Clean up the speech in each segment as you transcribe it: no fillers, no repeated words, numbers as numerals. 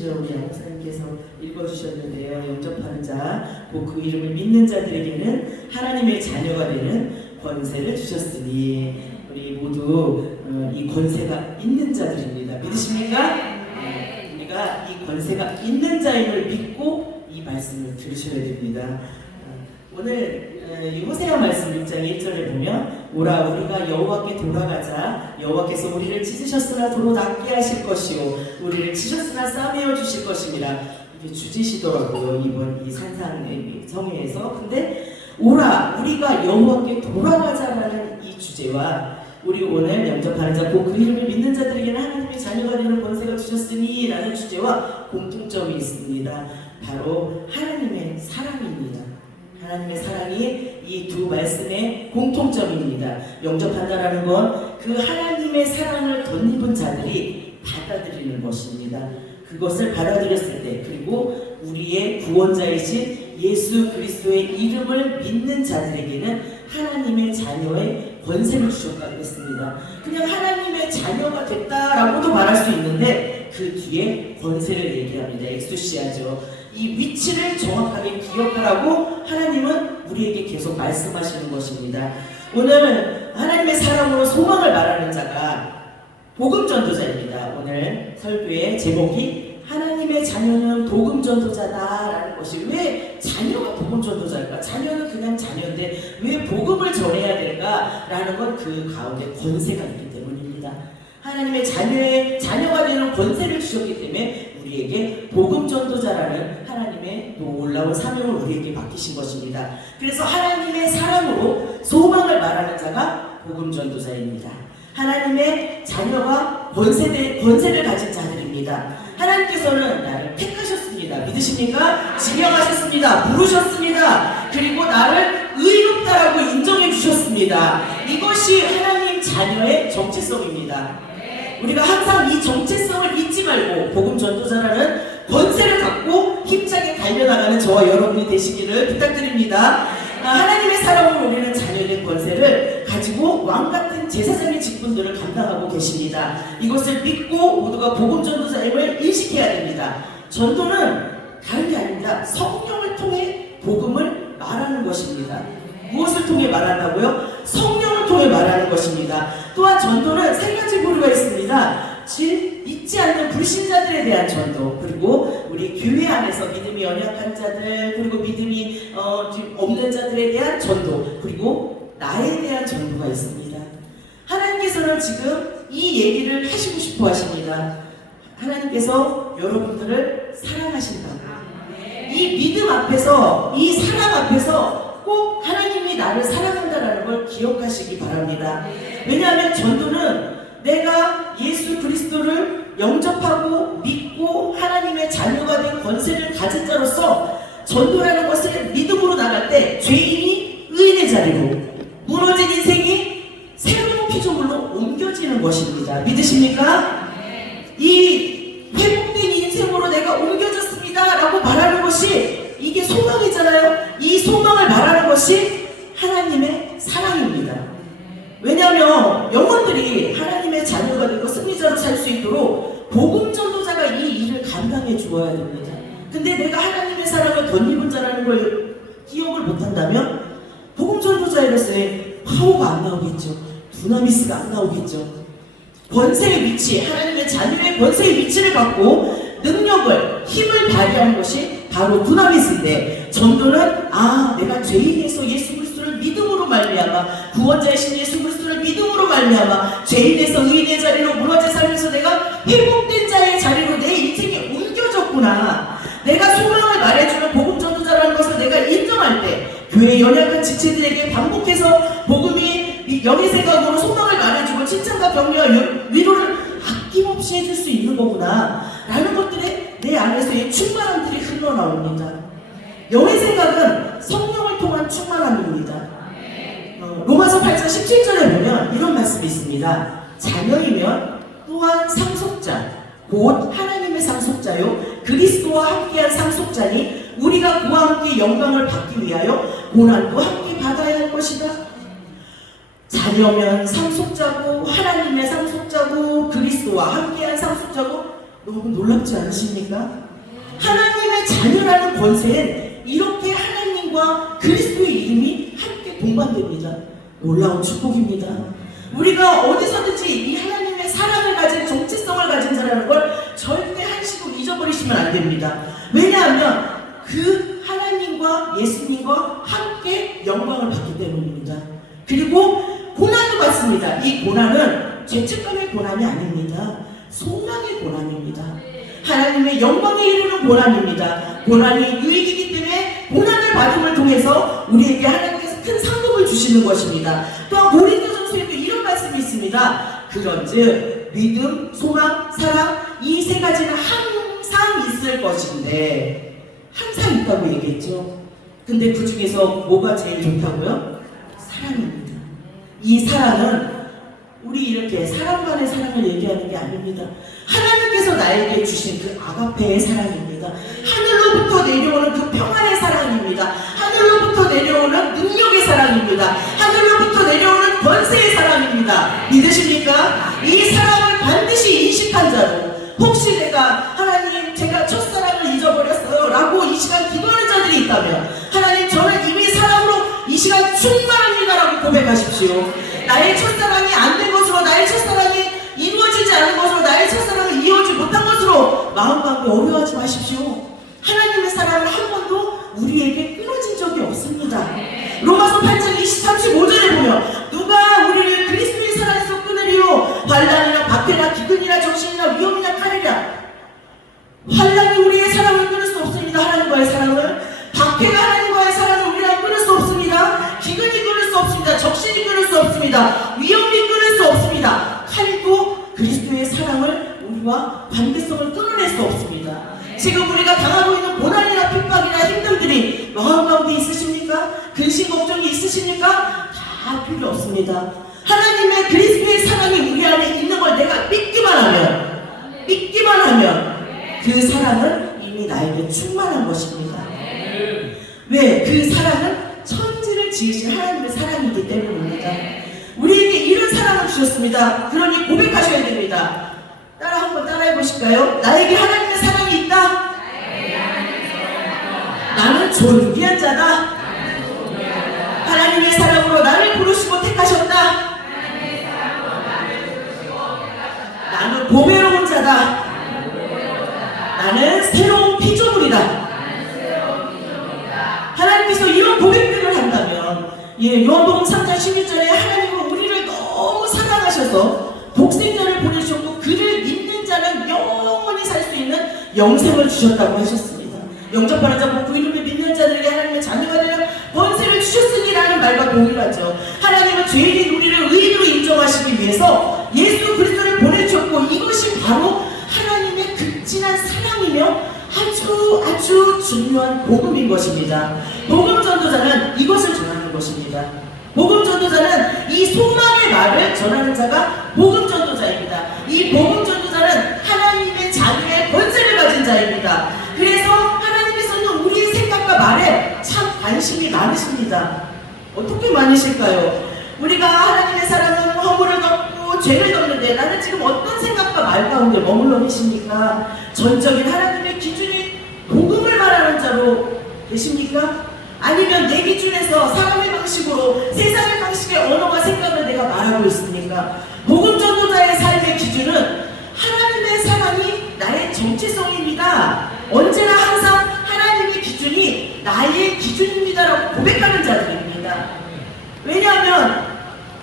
시절 우리 목사님께서 읽어주셨는데요. 영접하는 자, 곧 그 이름을 믿는 자들에게는 하나님의 자녀가 되는 권세를 주셨으니, 우리 모두 이 권세가 있는 자들입니다. 믿으십니까? 우리가 이 권세가 있는 자임을 믿고 이 말씀을 들으셔야 됩니다. 오늘 이 호세아 말씀 6장 1절에 보면, 오라 우리가 여호와께 돌아가자. 여호와께서 우리를 찢으셨으나 도로 낫게 하실 것이요 우리를 치셨으나 싸매어 주실 것입니다. 이게 주제시더라고요, 이번 이 산상의 성회에서. 근데 오라 우리가 여호와께 돌아가자라는 이 주제와 우리 오늘 영접하는 자, 곧 그 이름을 믿는 자들에게는 하나님의 자녀가 되는 권세가 주셨으니 라는 주제와 공통점이 있습니다. 바로 하나님의 사랑입니다. 하나님의 사랑이 이 두 말씀의 공통점입니다. 영접한다라는 건 그 하나님의 사랑을 덧입은 자들이 받아들이는 것입니다. 그것을 받아들였을 때, 그리고 우리의 구원자이신 예수 그리스도의 이름을 믿는 자들에게는 하나님의 자녀의 권세를 주셨다고 했습니다. 그냥 하나님의 자녀가 됐다라고도 말할 수 있는데 그 뒤에 권세를 얘기합니다. 엑수시아죠. 이 위치를 정확하게 기억하라고 하나님은 우리에게 계속 말씀하시는 것입니다. 오늘 하나님의 사랑으로 소망을 말하는 자가 복음 전도자입니다. 오늘 설교의 제목이 하나님의 자녀는 복음 전도자다라는 것이, 왜 자녀가 복음 전도자일까? 자녀는 그냥 자녀인데 왜 복음을 전해야 될까라는 건 그 가운데 권세가 있기 때문입니다. 하나님의 자녀가 되는 권세를 주셨기 때문에 우리에게 복음 전도자라는 하나님의 놀라운 사명을 우리에게 맡기신 것입니다. 그래서 하나님의 사랑으로 소망을 말하는 자가 복음 전도자입니다. 하나님의 자녀가 권세를 가진 자들입니다. 하나님께서는 나를 택하셨습니다. 믿으십니까? 지명하셨습니다. 부르셨습니다. 그리고 나를 의롭다라고 인정해 주셨습니다. 이것이 하나님 자녀의 정체성입니다. 우리가 항상 이 정체성을 잊지 말고 복음 전도자라는 권세를 갖고 힘차게 달려나가는 저와 여러분이 되시기를 부탁드립니다. 하나님의 사랑으로 우리는 자녀의 권세를 가지고 왕같은 제사장의 직분들을 감당하고 계십니다. 이것을 믿고 모두가 복음 전도자임을 인식해야 됩니다. 전도는 다른 게 아닙니다. 성령을 통해 복음을 말하는 것입니다. 무엇을 통해 말한다고요? 성령을 통해 말하는 것입니다. 또한 전도는 세 가지 부류가 있습니다. 믿지 않는 불신자들에 대한 전도, 그리고 우리 교회 안에서 믿음이 연약한 자들, 그리고 믿음이 없는 자들에 대한 전도, 그리고 나에 대한 전도가 있습니다. 하나님께서는 지금 이 얘기를 하시고 싶어 하십니다. 하나님께서 여러분들을 사랑하신다고. 이 믿음 앞에서, 이 사랑 앞에서 꼭 하나님이 나를 사랑한다는 걸 기억하시기 바랍니다. 왜냐하면 전도는 내가 예수 그리스도를 영접하고 믿고 하나님의 자녀가 된 권세를 가진 자로서 전도라는 것을 믿음으로 나갈 때 죄인이 의인의 자리로, 무너진 인생이 새로운 피조물로 옮겨지는 것입니다. 믿으십니까? 이 회복된 인생으로 내가 옮겨졌습니다 라고 말하는 것이, 이게 소망이잖아요. 이 소망을 말하는 것이 하나님의 사랑입니다. 왜냐하면 영혼들이 하나님의 자녀가 되고 승리자로 살 수 있도록 복음 전도자가 이 일을 감당해 주어야 됩니다. 근데 내가 하나님의 사랑을 덧입은 자라는 걸 기억을 못한다면 복음 전도자로서의 파워가 안 나오겠죠. 두나미스가 안 나오겠죠. 권세의 위치, 하나님의 자녀의 권세의 위치를 갖고 능력을, 힘을 발휘하는 것이 바로 두나미스인데, 전도는 내가 죄인에서 예수 그리스도를 믿음으로 말미암아, 구원자이신 예수 그리스도를 믿음으로 말미암아 죄인에서 의인의 자리로 무너져 살면서 내가 회복된 자의 자리로 내 인생이 옮겨졌구나, 내가 소망을 말해주는 복음 전도자라는 것을 내가 인정할 때 교회 연약한 지체들에게 반복해서 복음이 영의 생각으로 소망을 말해주고 칭찬과 격려와 위로를 아낌없이 해줄 수 있는 거구나 라는 것들에 내 안에서의 충만함들이 흘러나옵니다. 영의 생각은 성령을 통한 충만함입니다. 로마서 8장 17절에 보면 이런 말씀이 있습니다. 자녀이면 또한 상속자, 곧 하나님의 상속자요 그리스도와 함께한 상속자니 우리가 그와 함께 영광을 받기 위하여 고난도 함께 받아야 할 것이다. 자녀면 상속자고, 하나님의 상속자고, 그리스도와 함께한 상속자고, 너무 놀랍지 않으십니까? 하나님의 자녀라는 권세엔 이렇게 하나님과 그리스도의 이름이 함께 동반됩니다. 놀라운 축복입니다. 우리가 어디서든지 이 하나님의 사랑을 가진 정체성을 가진 자라는 걸 절대 한시도 잊어버리시면 안 됩니다. 왜냐하면 그 하나님과 예수님과 함께 영광을 받기 때문입니다. 그리고 고난도 받습니다. 이 고난은 죄책감의 고난이 아닙니다. 소망의 고난입니다. 하나님의 영광에 이르는 고난입니다. 고난이 유익이기 때문에 고난을 받음을 통해서 우리에게 하나님께서 큰 상급을 주시는 것입니다. 또한 고린도전서에도 이런 말씀이 있습니다. 그런즉 믿음, 소망, 사랑 이 세 가지는 항상 있을 것인데 항상 있다고 얘기했죠. 근데 그 중에서 뭐가 제일 좋다고요? 사랑입니다. 이 사랑은 우리 이렇게 사람 간의 사랑을 얘기하는 게 아닙니다. 하나님께서 나에게 주신 그 아가페의 사랑입니다. 하늘로부터 내려오는 그 평안의 사랑입니다. 하늘로부터 내려오는 능력의 사랑입니다. 하늘로부터 내려오는 권세의 사랑입니다. 믿으십니까? 이 사랑을 반드시 인식한 자로, 혹시 내가 하나님 제가 첫사랑을 잊어버렸어요 라고 이 시간 기도하는 자들이 있다면, 하나님 저는 이미 사랑으로 이 시간 충만합니다 라고 고백하십시오. 나의 첫사랑이 안 된 것으로, 나의 첫사랑이 이루어지지 않은 것으로, 나의 첫사랑을 이루어지지 못한 것으로 마음가짐 어려워하지 마십시오. 하나님의 사랑은 한 번도 우리에게 끊어진 적이 없습니다. 로마서 8장 23-25절에 보면 누가 우리를 그리스도의 사랑에서 끊으리요? 환난이나 박해나 기근이나 정신이나 위험이나 칼이라. 환난이 우리의 사랑을 끊을 수 없습니다. 하나님과의 사랑을. 박해가 하나님과의 사랑을 우리랑 끊을 수 없습니다. 기근이 끊을 수 없습니다. 적신이 끊을 수 없습니다. 위험이 끊을 수 없습니다. 칼도 그리스도의 사랑을 우리와 관계성을 끊어낼 수 없습니다. 지금 우리가 당하고 있는 고난이나 핍박이나 힘듦들이 마음 가운데 있으십니까? 근심 걱정이 있으십니까? 다 필요 없습니다. 하나님의 그리스도의 사랑이 우리 안에 있는 걸 내가 믿기만 하면 그 사랑은 이미 나에게 충만한 것입니다. 왜? 그 사랑은 천지를 지으신 하나님의 사랑이기 때문입니다. 우리에게 이런 사랑을 주셨습니다. 그러니 고백하셔야 됩니다. 한번 따라해 보실까요? 나에게 하나님의 사랑이 있다. 나는 존귀한 자다. 하나님의 사랑으로 나를 부르시고 택하셨다. 나는 보배로운 자다. 나는 새로운 피조물이다. 하나님께서 이런 고백들을 한다면, 요한복음 3장 16절에 하나님은 우리를 너무 사랑하셔서 독생자를 보내주셨고 그를 믿는 자는 영원히 살 수 있는 영생을 주셨다고 하셨습니다. 영접하는 자, 그 이름을 믿는 자들에게 하나님의 자녀가 되는 권세를 주셨으니라는 말과 동일하죠. 하나님은 죄인인 우리를 의인으로 인정하시기 위해서 예수 그리스도를 보내주셨고, 이것이 바로 하나님의 극진한 사랑이며 아주 중요한 복음인 것입니다. 복음 전도자는 이것을 전하는 것입니다. 복음 전도자는 이 소망의 말을 전하는 자가 복음 전도자입니다. 이 복음 전도자는 하나님의 자녀의 권세를 가진 자입니다. 그래서 하나님께서는 우리의 생각과 말에 참 관심이 많으십니다. 어떻게 많으실까요? 우리가 하나님의 사랑은 허물을 덮고 죄를 덮는데 나는 지금 어떤 생각과 말 가운데 머물러 계십니까? 전적인 하나님의 기준이 복음을 말하는 자로 계십니까? 아니면 내 기준에서 사람의 방식으로 세상의 방식의 언어와 생각을 내가 말하고 있습니까? 복음 전도자의 삶의 기준은 하나님의 사랑이 나의 정체성입니다. 언제나 항상 하나님의 기준이 나의 기준입니다라고 고백하는 자들입니다. 왜냐하면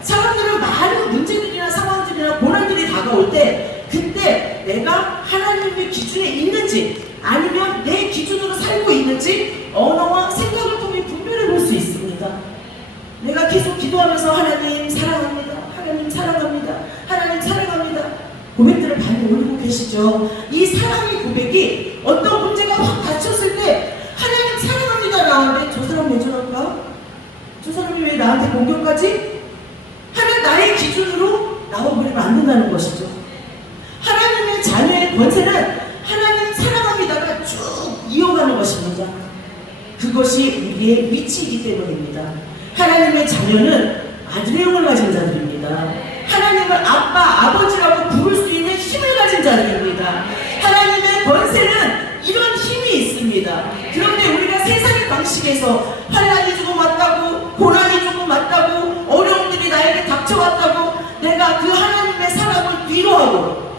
사람들은 많은 문제들이나 상황들이나 고난들이 다가올 때, 그때 내가 하나님의 기준에 있는지 아니면 내 기준으로 살고 있는지 언어와 생각을 통해 분별해 볼 수 있습니다. 내가 계속 기도하면서 하나님 사랑합니다, 하나님 사랑합니다, 하나님 사랑합니다 고백들을 많이 올리고 계시죠. 이 사랑의 고백이 어떤 문제가 확 닥쳤을 때 하나님 사랑합니다 나오는데 저 사람 왜 저럴까? 저 사람이 왜 나한테 공격하지? 하는 나의 기준으로 나와버리면 안 된다는 것이죠. 하나님의 자녀의 권세는 하나님 사랑합니다가 쭉 이어가는 것입니다. 그것이 우리의 위치이기 때문입니다. 하나님의 자녀는 아들의 영을 가진 자들입니다. 하나님을 아빠, 아버지라고 부를 수 있는 힘을 가진 자들입니다. 하나님 있습니다. 그런데 우리가 세상의 방식에서 환난이 조금 왔다고, 고난이 조금 왔다고, 어려움들이 나에게 닥쳐왔다고 내가 그 하나님의 사랑을 뒤로하고,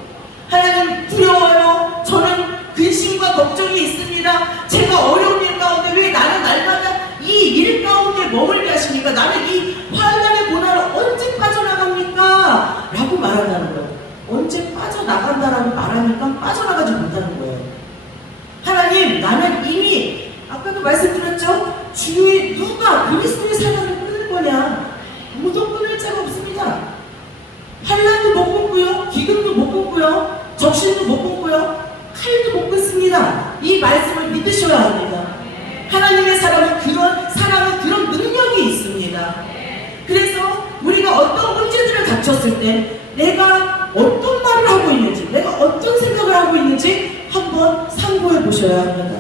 하나님 두려워요, 저는 근심과 걱정이 있습니다, 제가 어려운 일 가운데 왜 나는 날마다 이 일 가운데 머물게 하십니까? 나는 이 환난의 고난을 언제 빠져나갑니까? 라고 말한다는 거예요. 언제 빠져나간다라고 말하니까 빠져나가지 못하는 거예요. 하나님, 나는 이미 아까도 말씀드렸죠? 주의 누가 그리스도의 사랑을 끊을 거냐? 아무도 끊을 자가 없습니다. 환난도 못 끊고요, 기근도 못 끊고요, 적신도 못 끊고요, 칼도 못 끊습니다. 이 말씀을 믿으셔야 합니다. 하나님의 사랑은 그런 능력이 있습니다. 그래서 우리가 어떤 문제들을 닥쳤을 때 내가 어떤 말을 하고 있는지, 내가 어떤 생각을 하고 있는지 한번 상고해 보셔야 합니다.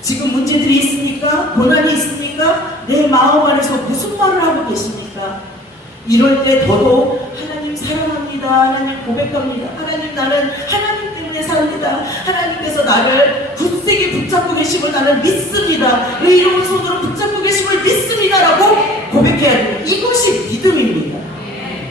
지금 문제들이 있습니까? 고난이 있습니까? 내 마음 안에서 무슨 말을 하고 계십니까? 이럴 때 더더욱 하나님 사랑합니다, 하나님 고백합니다, 하나님 나는 하나님 때문에 삽니다, 하나님께서 나를 굳세게 붙잡고 계심을 나는 믿습니다, 의로운 손으로 붙잡고 계심을 믿습니다 라고 고백해야 됩니다. 이것이 믿음입니다.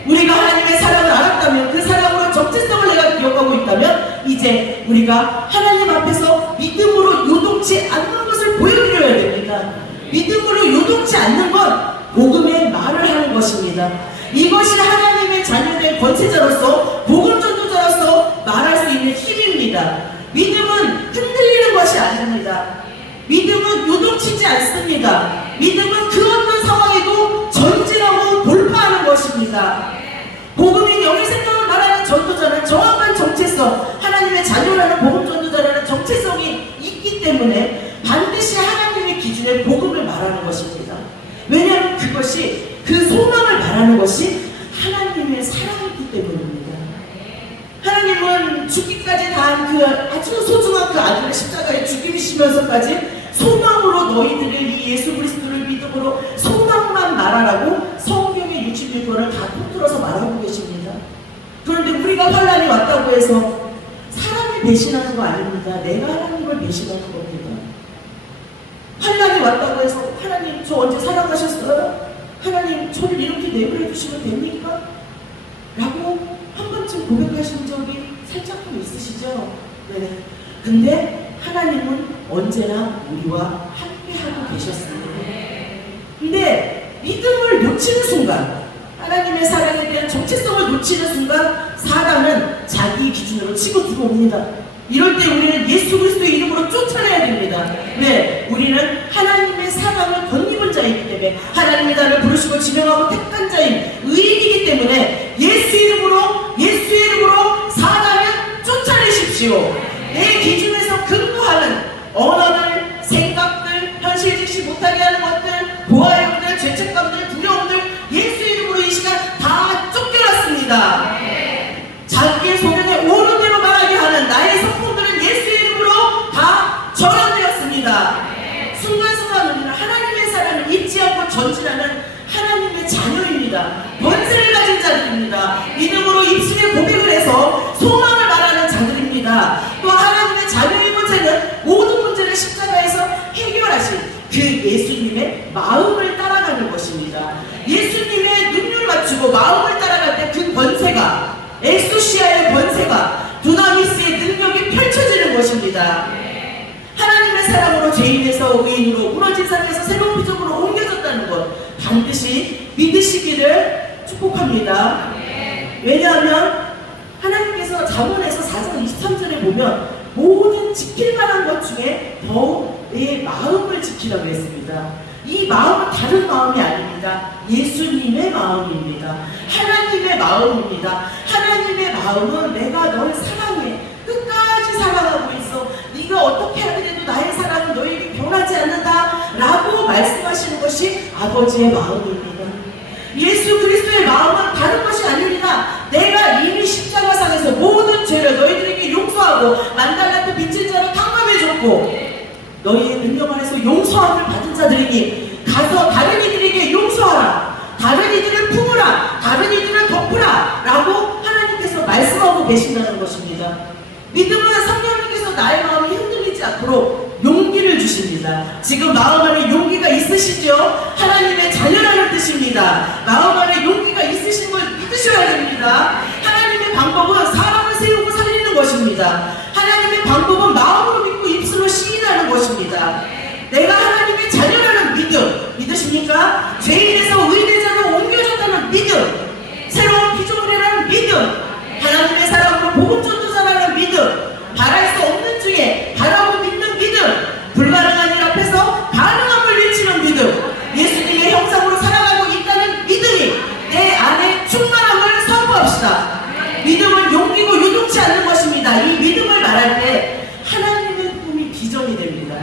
우리가 하나님의 사랑을 알았다면, 그 사랑으로 정체성을 내가 기억하고 있다면 이제 우리가 하나님 앞에서 믿음으로 요동치 않는 것을 보여드려야 됩니다. 믿음으로 요동치 않는 건 복음의 말을 하는 것입니다. 이것이 하나님의 자녀된 권세자로서, 복음 전도자로서 말할 수 있는 힘입니다. 믿음은 흔들리는 것이 아닙니다. 믿음은 요동치지 않습니다. 믿음은 그 어떤 상황에도 전진하고 돌파하는 것입니다. 복음인 영의 생명을 말하는 전도자는 정확한 정체성, 하나님의 자녀라는 복음 전도자라는 정체성이 있기 때문에 반드시 하나님의 기준에 복음을 말하는 것입니다. 왜냐하면 그것이, 그 소망을 말하는 것이 하나님의 사랑이기 때문입니다. 하나님은 죽기까지 다한 그 아주 소중한 그 아들의 십자가에 죽이시면서까지 소망으로 너희들의 이 예수 그리스도를 믿음으로 소망만 말하라고 성경의 61권을 다 통틀어서 말하고 계십니다. 그런데 우리가 환난이 왔다고 해서 사람이 배신하는 거 아닙니다. 내가 하나님을 배신하는 겁니다. 환난이 왔다고 해서 하나님 저 언제 사랑하셨어요? 하나님 저를 이렇게 내버려 두시면 됩니까? 라고 한 번쯤 고백하신 적이 살짝은 있으시죠? 네. 근데 하나님은 언제나 우리와 함께하고 계셨습니다. 근데 믿음을 놓치는 순간, 하나님의 사랑에 대한 정체성을 놓치는 순간 사단은 자기 기준으로 치고 들어옵니다. 이럴 때 우리는 예수 그리스도의 이름으로 쫓아내야 됩니다. 네, 우리는 하나님의 사랑을 덧입은 자이기 때문에, 하나님이 나를 부르시고 지명하고 택한 자인 의인이기 때문에 예수의 이름으로 사단을 쫓아내십시오. 내 기준에서 근거하는 언어들, 생각들, 현실직시 못하게 하는 것들, 보아용들, 죄책감들, 두려움들 예수의 이름으로 이 시간 다 쫓겨났습니다. 자기의 소명에 옳은 대로 말하게 하는 나의 성품들은 예수의 이름으로 다 전환되었습니다. 순간순간 우리는 하나님의 사랑을 잊지 않고 전진하는 하나님의 자녀입니다. 권세를 가진 자들입니다. 믿음으로 입술에 고백을 해서 소망을 말하는 자들입니다. 또 하나님의 자녀의 문제는, 모든 문제를 십자가에서 해결하신 그 예수님의 마음을 따라가는 것입니다. 예수님의 눈을 맞추고 마음을 따라갈 때 그 권세가, 엑소시아의 권세가, 두나미스의 능력이 펼쳐지는 것입니다. 하나님의 사랑으로 죄인에서 의인으로, 무너진 삶에서 새로운 비전으로 옮겨졌다는 것 반드시 믿으시기를 축복합니다. 왜냐하면 하나님께서 잠언에서 4장 23절에 보면 모든 지킬 만한 것 중에 더욱 내 마음을 지키라고 했습니다. 이 마음은 다른 마음이 아닙니다. 예수님의 마음입니다. 하나님의 마음입니다. 하나님의 마음은 내가 너를 사랑해, 끝까지 사랑하고 있어, 네가 어떻게 하더라도 나의 사랑은 너에게 변하지 않는다 라고 말씀하시는 것이 아버지의 마음입니다. 예수 그리스도의 마음은 다른 것이 아닙니다. 내가 이미 십자가상에서 모든 죄를 너희들에게 용서하고 만달라트 빚진 자로 탕감해줬고, 너희의 능력 안에서 용서함을 받은 자들이니 가서 다른 이들에게 용서하라, 다른 이들을 품으라, 다른 이들을 덮으라 라고 하나님께서 말씀하고 계신다는 것입니다. 믿음은 성령님께서 나의 마음이 흔들리지 않도록 용기를 주십니다. 뜻입니다. 지금 마음 안에 용기가 있으시죠? 하나님의 자녀라는 뜻입니다. 마음 안에 용기가 있으신 걸 믿으셔야 됩니다. 하나님의 방법은 사람을 세우고 살리는 것입니다. 하나님의 방법은 마음으로 믿고 입술로 시인하는 것입니다. 내가 하나님의 자녀라는 믿음, 믿으십니까? 죄인에서 의인자로 옮겨졌다는 믿음, 새로운 피조물이라는 믿음, 하나님의 사람으로 복음 전도자라는 믿음, 바랄 수 없는 중에 바라고 믿는 믿음, 불가능한 일 앞에서 가능함을 외치는 믿음, 예수님의 형상으로 살아가고 있다는 믿음이 내 안에 충만함을 선포합시다. 믿음은 용기고 요동치 않는 것입니다. 이 믿음을 말할 때 하나님의 꿈이 비전이 됩니다.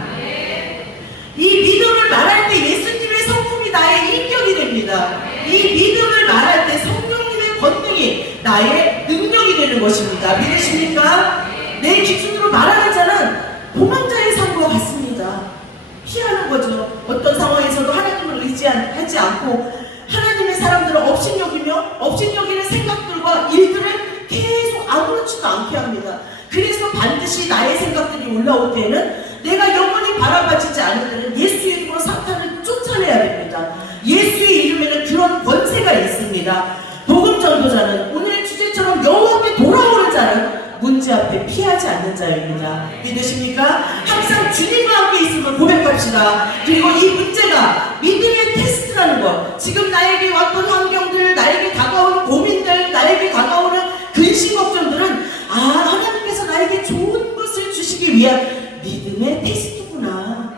이 믿음을 말할 때 예수님의 성품이 나의 인격이 됩니다. 이 믿음을 말할 때 성령님의 권능이 나의 능력이 되는 것입니다. 믿으십니까? 내 기준으로 말하는 자는 도망자의 삶과 같습니다. 피하는 거죠. 어떤 상황에서도 하나님을 의지하지 않고 하나님의 사람들을 업신여기며 업신여기는 생각들과 일들을 계속 아무렇지도 않게 합니다. 그래서 반드시 나의 생각들이 올라올 때에는 내가 영원히 바라봐지지 않을 때는 예수의 이름으로 사탄을 쫓아내야 됩니다. 예수의 이름에는 그런 권세가 있습니다. 복음 전도자는 오늘의 주제처럼 여호와께 돌아오는 자는 문제 앞에 피하지 않는 자입니다. 믿으십니까? 항상 주님과 함께 있음을 고백합시다. 그리고 이 문제가 믿음의 테스트라는 것, 지금 나에게 왔던 환경들, 나에게 다가오는 고민들, 나에게 다가오는 근심 걱정들은 하나님께서 나에게 좋은 것을 주시기 위한 믿음의 테스트구나.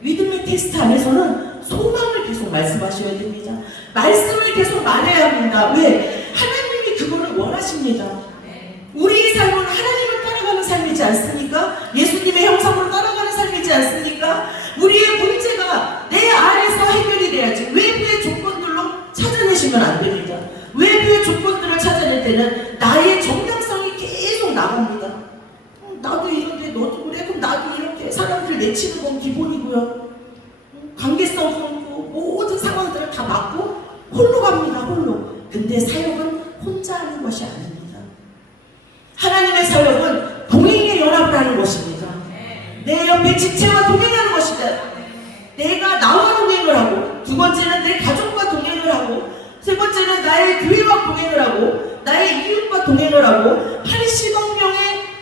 믿음의 테스트 안에서는 소망을 계속 말씀하셔야 됩니다. 말씀을 계속 말해야 합니다. 왜? 하나님이 그거를 원하십니다. 우리의 삶은 하나님을 따라가는 삶이지 않습니까? 예수님의 형상으로 따라가는 삶이지 않습니까? 우리의 문제가 내 안에서 해결이 돼야지 외부의 조건들로 찾아내시면 안 됩니다. 외부의 조건들을 찾아낼 때는 나의 정당성이 계속 나갑니다. 나도 이런데 너도 그래? 그럼 나도 이렇게 사람들 내치는 건 기본이고요. 관계성 없고 모든 상황들을 다 막고 홀로 갑니다. 홀로. 근데 사역은 혼자 하는 것이 아닙니다. 하나님의 사역은 동행의 연합을 하는 것입니다. 내 옆에 지체와 동행하는 것이다. 내가 나와 동행을 하고, 두 번째는 내 가족과 동행을 하고, 세 번째는 나의 교회와 동행을 하고, 나의 이웃과 동행을 하고, 80억 명의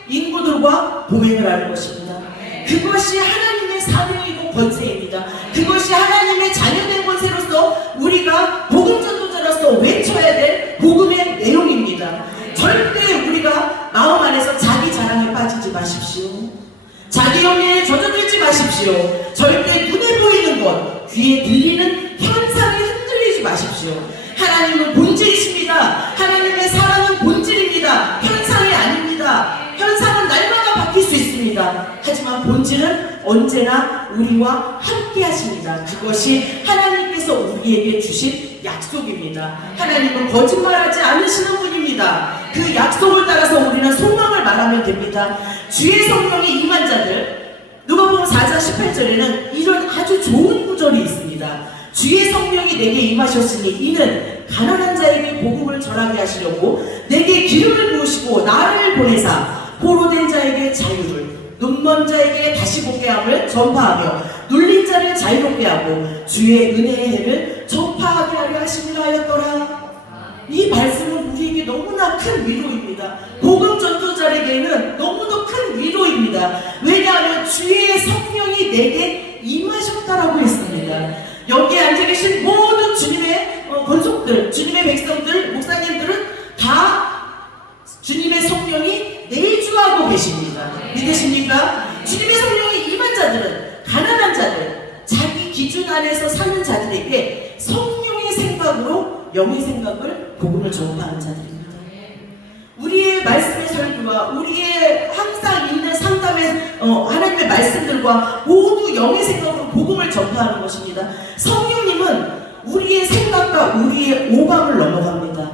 인구들과 동행을 하는 것입니다. 그것이 하나님의 사명이고 권세입니다. 그것이 하나님의 자녀된 권세로서 우리가 복음 전도자로서 외쳐야 될 복음의 내용입니다. 절대 우리가 마음 안에서 자기 자랑에 빠지지 마십시오. 자기 연민에 젖어들지 마십시오. 절대 눈에 보이는 것, 귀에 들리는 현상에 흔들리지 마십시오. 하나님은 본질이십니다. 하나님의 사랑은 본질입니다. 현상이 아닙니다. 현상은 날마다 바뀔 수 있습니다. 하지만 본질은 언제나 우리와 함께 하십니다. 그것이 하나님께서 우리에게 주신 약속입니다. 하나님은 거짓말하지 않으시는 분입니다. 그 약속을 따라서 우리는 소망을 말하면 됩니다. 주의 성령이 임한 자들, 누가복음 4장 18절에는 이런 아주 좋은 구절이 있습니다. 주의 성령이 내게 임하셨으니 이는 가난한 자에게 복음을 전하게 하시려고 내게 기름을 부으시고 나를 보내사 포로된 자에게 자유를, 눈먼 자에게 다시 보게 함을 전파하며 눌린 자를 자유롭게 하고 주의 은혜의 해를 전파하게 하려 하심이라 하였더라. 이 말씀은 우리에게 너무나 큰 위로입니다. 복음 전도자에게는 너무도 큰 위로입니다. 왜냐하면 주의 성령이 내게 임하셨다라고 했습니다. 여기에 앉아 계신 모든 주님의 권속들, 주님의 백성들, 목사님들은 다 주님의 성령이 내주하고 계십니다. 믿으십니까? 주님의 성령이 임한 자들은, 가난한 자들, 자기 기준 안에서 사는 자들에게 성령의 생각으로 영의 생각을, 복음을 전파하는 자들입니다. 우리의 말씀의 설교와 우리의 항상 있는 상담의 하나님의 말씀들과 모두 영의 생각으로 복음을 전파하는 것입니다. 성령님은 우리의 생각과 우리의 오감을 넘어갑니다.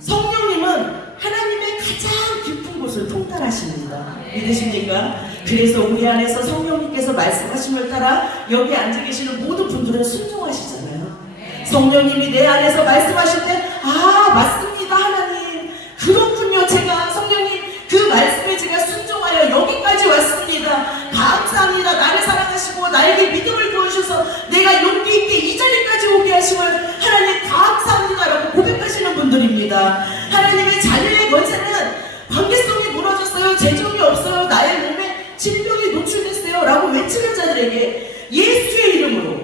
성령님은 하나님의 가장 깊은 곳을 통달하십니다. 믿으십니까? 그래서 우리 안에서 성령님께서 말씀하심을 따라 여기 앉아 계시는 모든 분들은 순종하시잖아요. 성령님이 내 안에서 말씀하실 때 맞습니다 하나님, 그렇군요, 제가 성령님 그 말씀에 제가 순종하여 여기까지 왔습니다. 감사합니다. 나를 사랑하시는 나에게 믿음을 부어주셔서 내가 용기 있게 이 자리까지 오게 하심을 하나님 감사합니다라고 고백하시는 분들입니다. 하나님의 자녀의 권세는 관계성이 무너졌어요, 재정이 없어요, 나의 몸에 질병이 노출됐어요 라고 외치는 자들에게 예수의 이름으로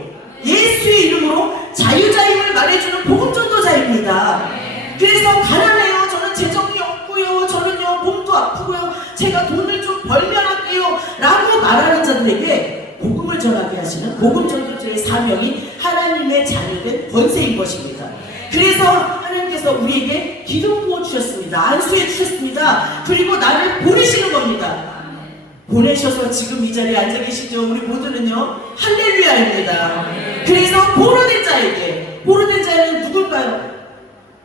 자유자임을 말해주는 복음전도자입니다. 그래서 가난해요, 저는 재정이 없고요, 저는요 몸도 아프고요, 제가 돈을 좀 벌면 할게요 라고 말하는 자들에게 복음을 전하게 하시는 복음전도자의 사명이 하나님의 자녀된 권세인 것입니다. 그래서 하나님께서 우리에게 기름 부어주셨습니다. 안수해 주셨습니다. 그리고 나를 보내시는 겁니다. 보내셔서 지금 이 자리에 앉아 계시죠. 우리 모두는요 할렐루야입니다. 그래서 보로된 자에게, 보로된 자는 누굴까요?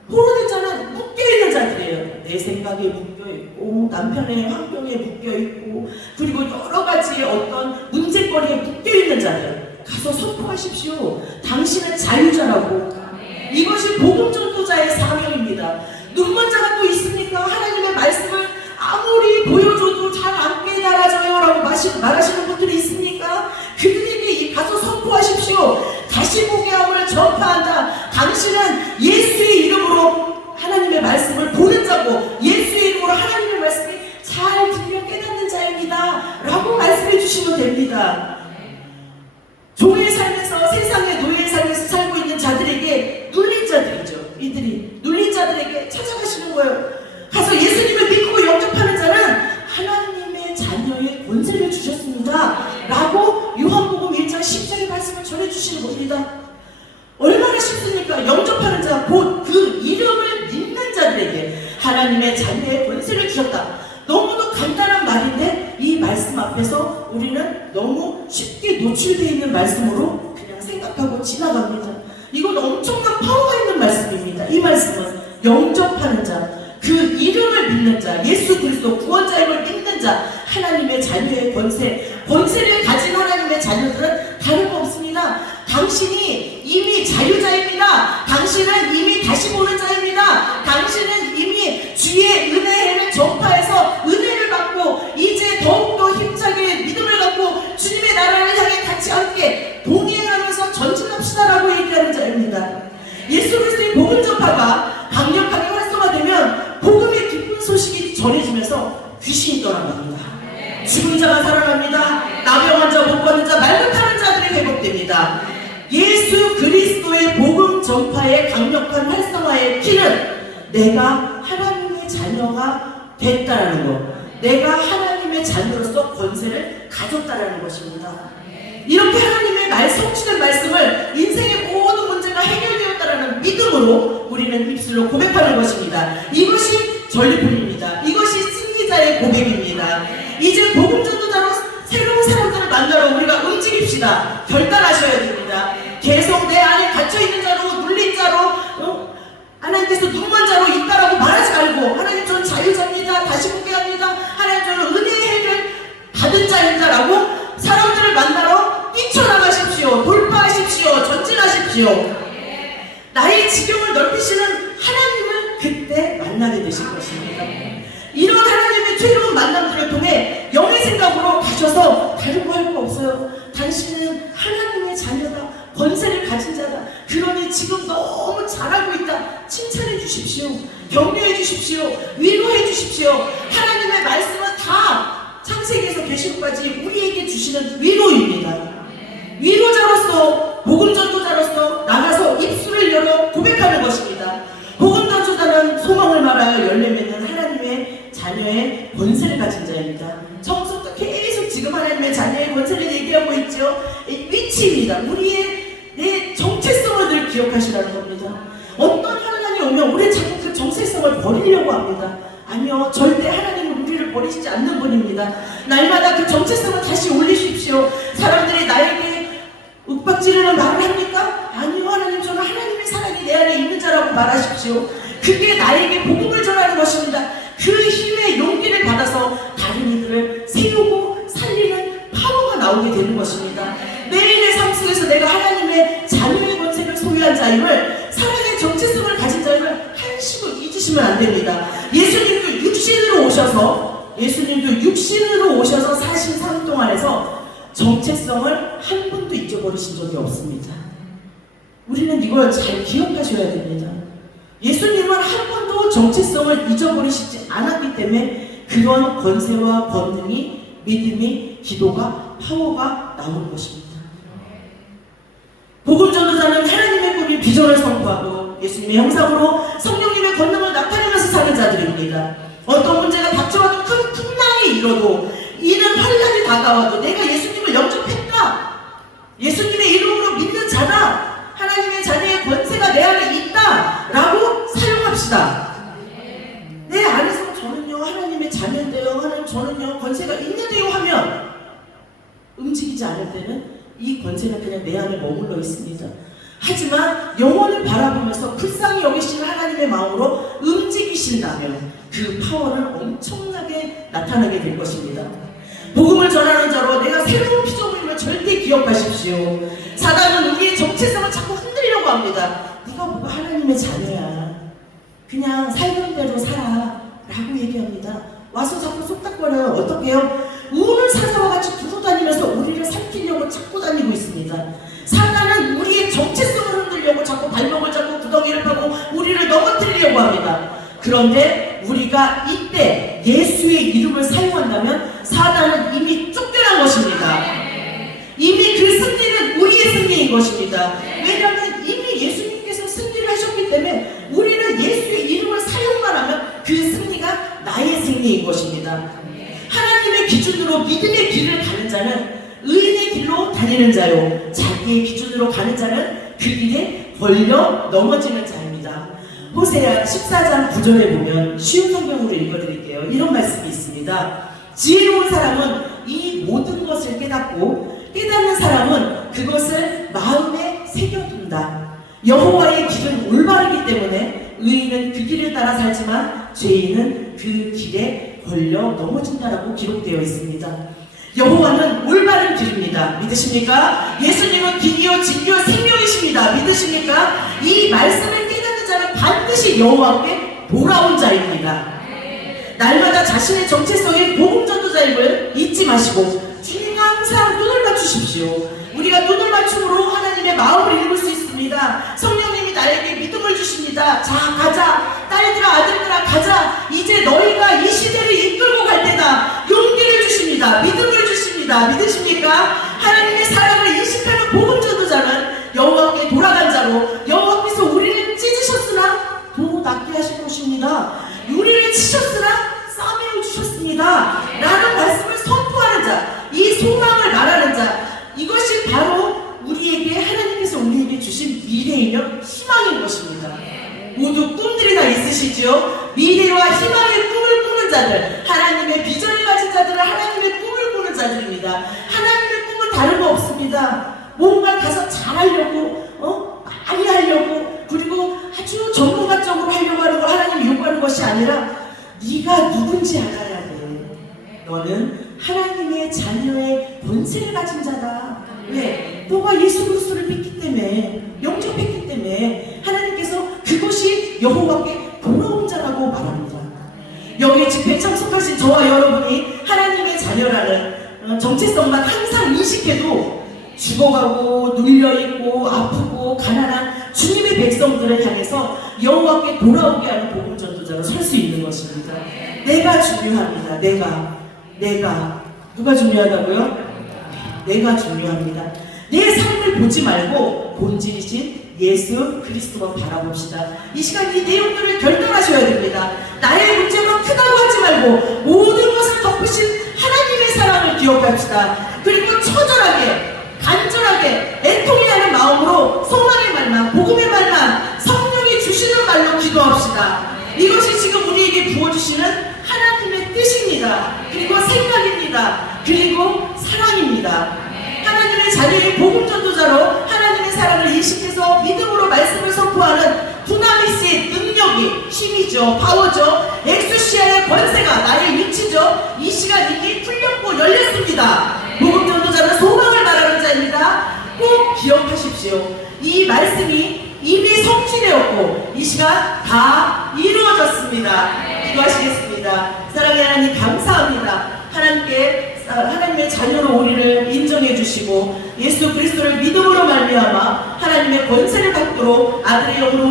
보로된 자는 묶여있는 자들이에요. 내 생각에 묶여있고 남편의 환경에 묶여있고 그리고 여러가지 어떤 문제거리에 묶여있는 자들 가서 선포하십시오. 당신은 자유자라고. 이것이 복음전도자의 사명입니다. 눈먼 자가 또 있습니까? 하나님의 말씀을 아무리 보여줘도 잘 안 깨달아져요 라고 말하시는 분들이 있습니까? 그들에게 가서 선포하십시오. 다시 보게 함을 전파한다. 당신은 예수의 이름으로 하나님의 말씀을 보는 자고 예수의 이름으로 하나님의 말씀이 잘 들려 깨닫는 자입니다 라고 말씀해 주시면 됩니다. 종의 삶에서, 세상의 노예의 삶에서 살고 있는 자들에게, 눌린 자들이죠. 이들이 눌린 자들에게 찾아가시는 거예요. 가서 예수님을 믿고 영접하는 자는 하나님의 자녀의 권세를 주셨습니다 라고 요한복음 1장 10절의 말씀을 전해주시는 겁니다. 얼마나 쉽습니까? 영접하는 자, 곧 그 이름을 믿는 자들에게 하나님의 자녀의 권세를 주셨다. 너무도 간단한 말인데 이 말씀 앞에서 우리는 너무 쉽게 노출되어 있는 말씀으로 그냥 생각하고 지나갑니다. 이건 엄청난 파워가 있는 말씀입니다. 이 말씀은 영접하는 자, 그 이름을 믿는 자, 예수 그리스도 구원자임을 믿는 자, 하나님의 자녀의 권세를 가진 하나님의 자녀들은 다른 거 없습니다. 당신이 이미 자유자입니다. 당신은 이미 다시 보는 자입니다. 당신은 이미 주의 은혜를 전파해서 은혜를 받고 이제 더욱더 힘차게 믿음을 갖고 주님의 나라를 향해 같이 함께 동행하면서 전진합시다라고 얘기하는 자입니다. 예수 그리스도의 복음 전파가 강력하게 활성화되면 복음의 기쁜 소식이 전해지면서 귀신이 떠나갑니다. 죽은 자가 살아납니다. 나병한 자, 못 걷는 자, 말 못하는 자들이 회복됩니다. 예수 그리스도의 복음 전파의 강력한 활성화의 키는 내가 하나님의 자녀가 됐다라는 것, 내가 하나님의 자녀로서 권세를 가졌다라는 것입니다. 이렇게 하나님의 성취된 말씀을 인생의 모든 문제가 해결되었다라는 믿음으로 우리는 입술로 고백하는 것입니다. 이것이 전리품입니다. 이것이 승리자의 고백입니다. 이제 복음 전도자로 새로운 사람들을 만나러 우리가 움직입시다. 결단하셔야 됩니다. 계속 내 안에 갇혀있는 자로, 눌린 자로, 하나님께서 눈먼 자로 있다라고 말하지 말고 하나님 저는 자유자입니다. 다시 보게 합니다. 하나님 저는 은혜의 해를 받은 자입니다 라고 사람들을 만나러 뛰쳐나가십시오. 돌파하십시오. 전진하십시오. 나의 지경을 넓히시는 하나님을 그때 만나게 되실 것입니다. 이런 하나님의 새로운 만남들을 통해 영의 생각으로 가셔서 다른 거 할 거 없어요. 당신은 하나님의 자녀다. 권세를 가진 자다. 그러니 지금 너무 잘하고 있다. 칭찬해 주십시오. 격려해 주십시오. 위로해 주십시오. 하나님의 말씀은 다 창세기에서 계시록까지 우리에게 주시는 위로입니다. 위로자로서, 복음전도자로서 나가서 입술을 열어 고백하는 것입니다. 복음전도자는 소망을 말하여 열매 맺는 하나님의 자녀의 권세를 가진 자입니다. 처음부터 계속 지금 하나님의 자녀의 권세를 얘기하고 있죠. 위치입니다. 우리의 내 정체성을 늘 기억하시라는 겁니다. 어떤 환난이 오면 우리 자꾸 그 정체성을 버리려고 합니다. 아니요, 절대 하나님은 우리를 버리시지 않는 분입니다. 날마다 그 정체성을 다시 올리십시오. 사람들이 나에게 윽박지르는 말을 합니까? 아니요, 하나님 저는 하나님의 사랑이 내 안에 있는 자라고 말하십시오. 그게 나에게 복음을 전하는 것입니다. 그 힘의 용기를 받아서 다른 이들을 세우고 살리는 파워가 나오게 되는 것입니다. 매일의 삶 속에서 내가 하나님의 자녀의 권세를 소유한 자임을, 사랑의 정체성을 가진 자임을 한시도 잊으시면 안 됩니다. 예수님도 육신으로 오셔서 사신 삶 동안에서 정체성을 한 번도 잊어버리신 적이 없습니다. 우리는 이걸 잘 기억하셔야 됩니다. 예수님은 한 번도 정체성을 잊어버리시지 않았기 때문에 그런 권세와 권능이, 믿음이, 기도가, 파워가 나오는 것입니다. 복음 전도자는 하나님의 꿈인 비전을 선포하고 예수님의 형상으로 성령님의 권능을 나타내면서 사는 자들입니다. 어떤 문제가 닥쳐와도 큰 풍랑이 일어도 이는 환란이 다가와도 내가 예수님을 영접했다, 예수님의 이름으로 믿는 자다, 하나님의 자녀의 권세가 내 안에 있다 라고 사용합시다. 내 안에서 저는요 하나님의 자녀인데요, 하나님 저는요 권세가 있는데요 하면 움직이지 않을 때는 이 권세는 그냥 내 안에 머물러 있습니다. 하지만 영혼을 바라보면서 불쌍히 여기시는 하나님의 마음으로 움직이신다면 그 파워는 엄청나게 나타나게 될 것입니다. 복음을 전하는 자로 내가 새로운 피조물임을 절대 기억하십시오. 사단은 우리의 정체성을 자꾸 흔들려고 합니다. 네가 뭐가 하나님의 자녀야, 그냥 살던 대로 살아 라고 얘기합니다. 와서 자꾸 속닥거려요. 어떻게 해요? 우는 사자와 같이 두루다니면서 우리를 삼키려고 찾고 다니고 있습니다. 사단은 우리의 정체성을 흔들려고 자꾸 발목을 잡고 구덩이를 파고 우리를 넘어뜨리려고 합니다. 그런데 우리가 이때 예수의 이름을 사용한다면 사단은 이미 쫓겨난 것입니다. 이미 그 승리는 우리의 승리인 것입니다. 왜냐하면 이미 예수님께서 승리를 하셨기 때문에 우리는 예수의 이름을 사용만 하면 그 승리가 나의 승리인 것입니다. 하나님의 기준으로 믿음의 길을 가는 자는 의인의 길로 다니는 자요, 자기의 기준으로 가는 자는 그 길에 걸려 넘어지는 자입니다. 호세아 14장 9절에 보면 쉬운 성경으로 읽어드릴게요. 이런 말씀이 있습니다. 지혜로운 사람은 이 모든 것을 깨닫고 깨닫는 사람은 그것을 마음에 새겨둔다. 여호와의 길은 올바르기 때문에 의인은 그 길을 따라 살지만 죄인은 그 길에 걸려 넘어진다라고 기록되어 있습니다. 여호와는 올바른 길입니다. 믿으십니까? 예수님은 길이요 진리요 생명이십니다. 믿으십니까? 이 말씀을 깨닫는 자는 반드시 여호와께 돌아온 자입니다. 날마다 자신의 정체성인 복음 전도자임을 잊지 마시고 주님과 항상 눈을 맞추십시오. 우리가 눈을 맞춤으로 하나님의 마음을 읽을 수 있습니다. 성령님이 나에게 믿음을 주십니다. 자, 가자. 딸들아, 아들들아, 가자. 이제 너희가 이 시대를 이끌고 갈 때다. 용기를 주십니다. 믿음을 주십니다. 믿으십니까? 하나님의 사랑을 인식하는 복음 전도자는 여호와께 돌아간 자로 여호와께서 우리를 찢으셨으나 도로 낫게 하실 것입니다. 우리를 치셨으나 싸매어 주셨습니다 라는 말씀을 선포하는 자, 이 소망을 말하는 자, 이것이 바로 우리에게 하나님께서 우리에게 주신 미래이며 희망인 것입니다. 모두 꿈들이 다 있으시죠? 미래와 희망의 꿈을 꾸는 자들, 하나님의 비전을 가진 자들은 하나님의 꿈을 꾸는 자들입니다. 하나님의 꿈은 다른 거 없습니다. 뭔가 가서 잘하려고, 많이 하려고, 그리고 아주 전문가적으로 하려고 하는 걸 하나님이 요구하는 것이 아니라 네가 누군지 알아야 돼. 너는 하나님의 자녀의 본세를 가진 자다. 왜? 너가 예수 그리스도를 믿기 때문에, 영접했기 때문에 하나님께서 그것이 여호와께 돌아온 자라고 말합니다. 여기 집회에 참석하신 저와 여러분이 하나님의 자녀라는 정체성만 항상 인식해도 죽어가고 눌려있고 아프고 가난한 주님의 백성들을 향해서 여호와께 돌아오게 하는 복음 전도자로 설 수 있는 것입니다. 내가 중요합니다. 내가 누가 중요하다고요? 내가 중요합니다. 내 삶을 보지 말고 본질이신 예수 그리스도만 바라봅시다. 이 시간 이 내용들을 결단하셔야 됩니다. 나의 문제가 크다고 하지 말고 모든 것을 덮으신 하나님의 사랑을 기억합시다. 그리고 처절하게 간절하게 애통이 하는 마음으로 소망의 말만, 복음의 말만, 성령이 주시는 말로 기도합시다. 이것이 지금 우리에게 부어주시는 하나님의 뜻입니다. 그리고 생각입니다. 그리고 사랑입니다. 하나님의 자녀인 복음 전도자로 하나님의 사랑을 인식해서 믿음으로 말씀을 선포하는 두나미스의 능력이, 힘이죠, 파워죠, 엑수시아의 권세가 나의 위치죠. 이 시간 이미 풀렸고 열렸습니다. 복음 전도자는 소망을 말하는 자입니다. 꼭 기억하십시오. 이 말씀이 이미 성취되었고 이 시간 다 이루어졌습니다. 기도하시겠습니다. 사랑의 하나님 감사합니다. 하나님의 자녀로 우리를 인정해 주시고 예수 그리스도를 믿음으로 말미암아 하나님의 권세를 받도록 아들의 영으로